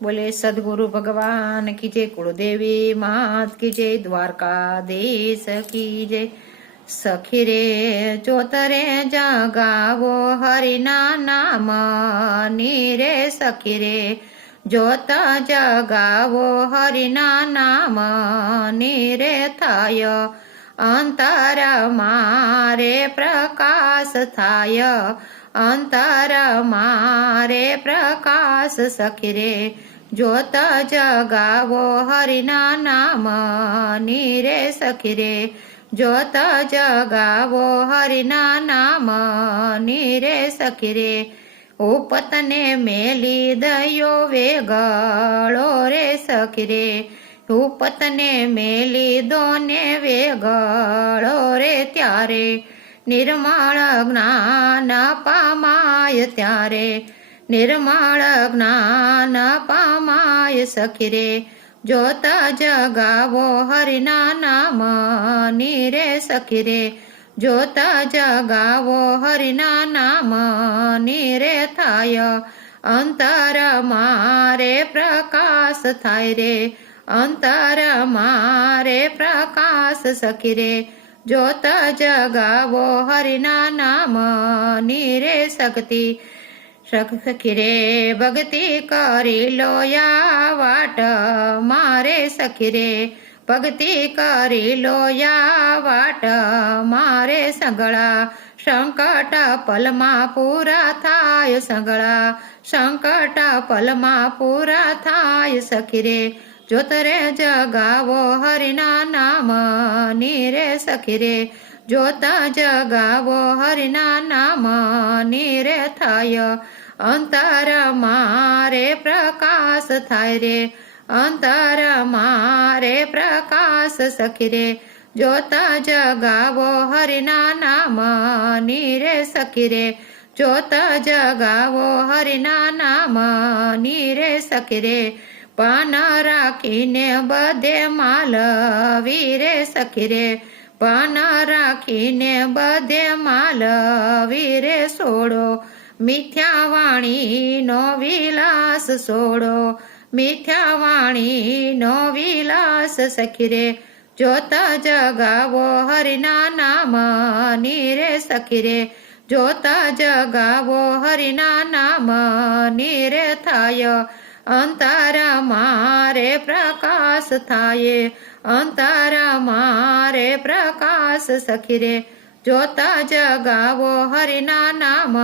બોલે, સદગુરુ ભગવાન કી જય કુળદેવી, માત કી જય દ્વારકાધીશ કી જય સખી રે ચોતરે જગાવો હરિના નામ નીરે સખી રે જોતા જગાવો હરિના નામ નીરે થાય, અંતર મારે પ્રકાશ થાય અંતર મારે પ્રકાશ સખીરે, જોત જગાવો હરિના નામ નીરે સખીરે, જોત જગાવો હરિના નામ નીરે સખીરે, ઉપતને મેલી દયો વેગળો રે સખીરે, ઉપતને મેલી દોને વેગળો રે ત્યારે નિર્મળ જ્ઞાન પામાય ત્યારે. નિર્મળ જ્ઞાન પામાય સખી રે જોત જગાવો હરિના નામ નિરે સખી રે જોત જગાવો હરિના નામ નિરે થાય. અંતર મારે પ્રકાશ થાય રે. અંતર મારે પ્રકાશ સખી રે જોત જગાવો હરિના નામ, નીરે શક્તિ. સખી રે ભક્તિ કરી લોયા વાટ, મારે સખી રે ભક્તિ કરી લોયા વાટ, મારે સગળા. સંકટ પલમાં પૂરા થાય સગળા. સંકટ પલમાં પૂરા થાય સખી જોતરે જગાવો હરિના નામ નીરે સખી રે જોતા જગાવો હરિના નામ નીરે થાય. અંતર મારે પ્રકાશ થાય રે. અંતર મારે પ્રકાશ સખી રે. જોતા જગાવો હરિના નામ નીરે સખી રે. જોતા જગાવો હરિના નામ નીરે સખી રે. પાન રાખીને બધે માલ વીરે સખી રે પાન રાખીને બધે માલ વીરે સોડો. મિથ્યા વાણીનો વિલાસ સોડો. મિથ્યા વાણીનો વિલાસ સખી રે જોતા જગાવો હરિના નામ નીરે સખી રે જોતા જગાવો હરિના નામ નીરે થાય. અંતર મારે પ્રકાશ થાય. અંતર મારે પ્રકાશ સખીરે. જોતા જગાવો હરિના નામ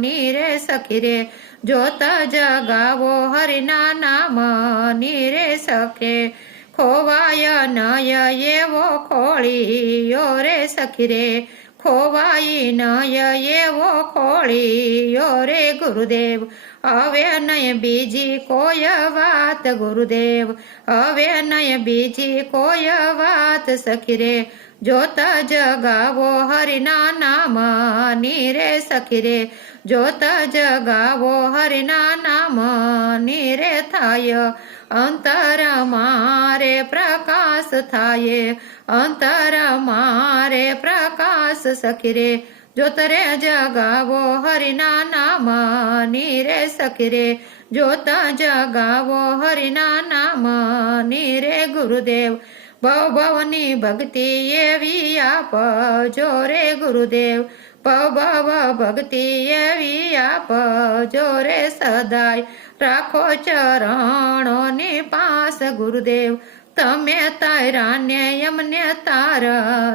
નીરે સખીરે. જોતા જગાવો હરિના નામ નીરે સખે ખોવાય નય એવો ખોળીયો રે સખી રે ખોવાઈ નય એવો ખોળીયો રે ગુરુદેવ. હવે નય બીજી કોઈ વાત ગુરુદેવ. હવે નય બીજી કોઈ વાત સખી રે. જોત જગાવો હરિના નામ નીરે સખી રે. જોત જગાવો હરિના નામ નીરે થાય. અંતર મારે પ્રકાશ થાય. અંતર મારે પ્રકાશ સખીરે. જોતરે જગાવો હરિના નામ, નીરે સખીરે. જોતા જગાવો હરિના નામ, નીરે ગુરુદેવ. ભવ ભવની ભક્તિ એવી આપ, જોરે ગુરુદેવ. ભવ ભવ ભક્તિ એવી આપ જોરે સદાય, રાખો ચરણોની પાસ ગુરુદેવ. તમે તારાને એમને તાર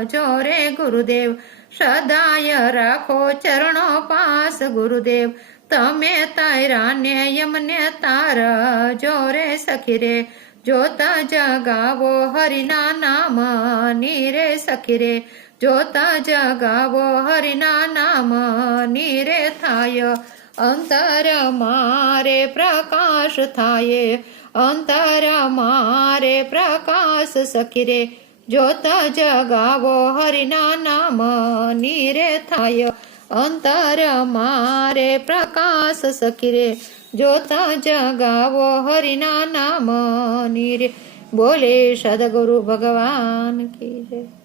જોરે ગુરુદેવ. સદાય રાખો ચરણો પાસ ગુરુદેવ. તમે તારાને એમને તાર જોરે સખી રે. જોતા જગાવો હરિના નામ સખી રે. જોતા જગાવો હરિના નામ નીરે થાય. અંતર મારે પ્રકાશ થાય. અંતર મારે પ્રકાશ સખી જોત જગાવો હરિના નામ નીરે થાય. અંતર મારે પ્રકાશ સખી જોત જોતા જગાવો હરિના નામ નીરે બોલે સદગુરુ ભગવાન કી જય.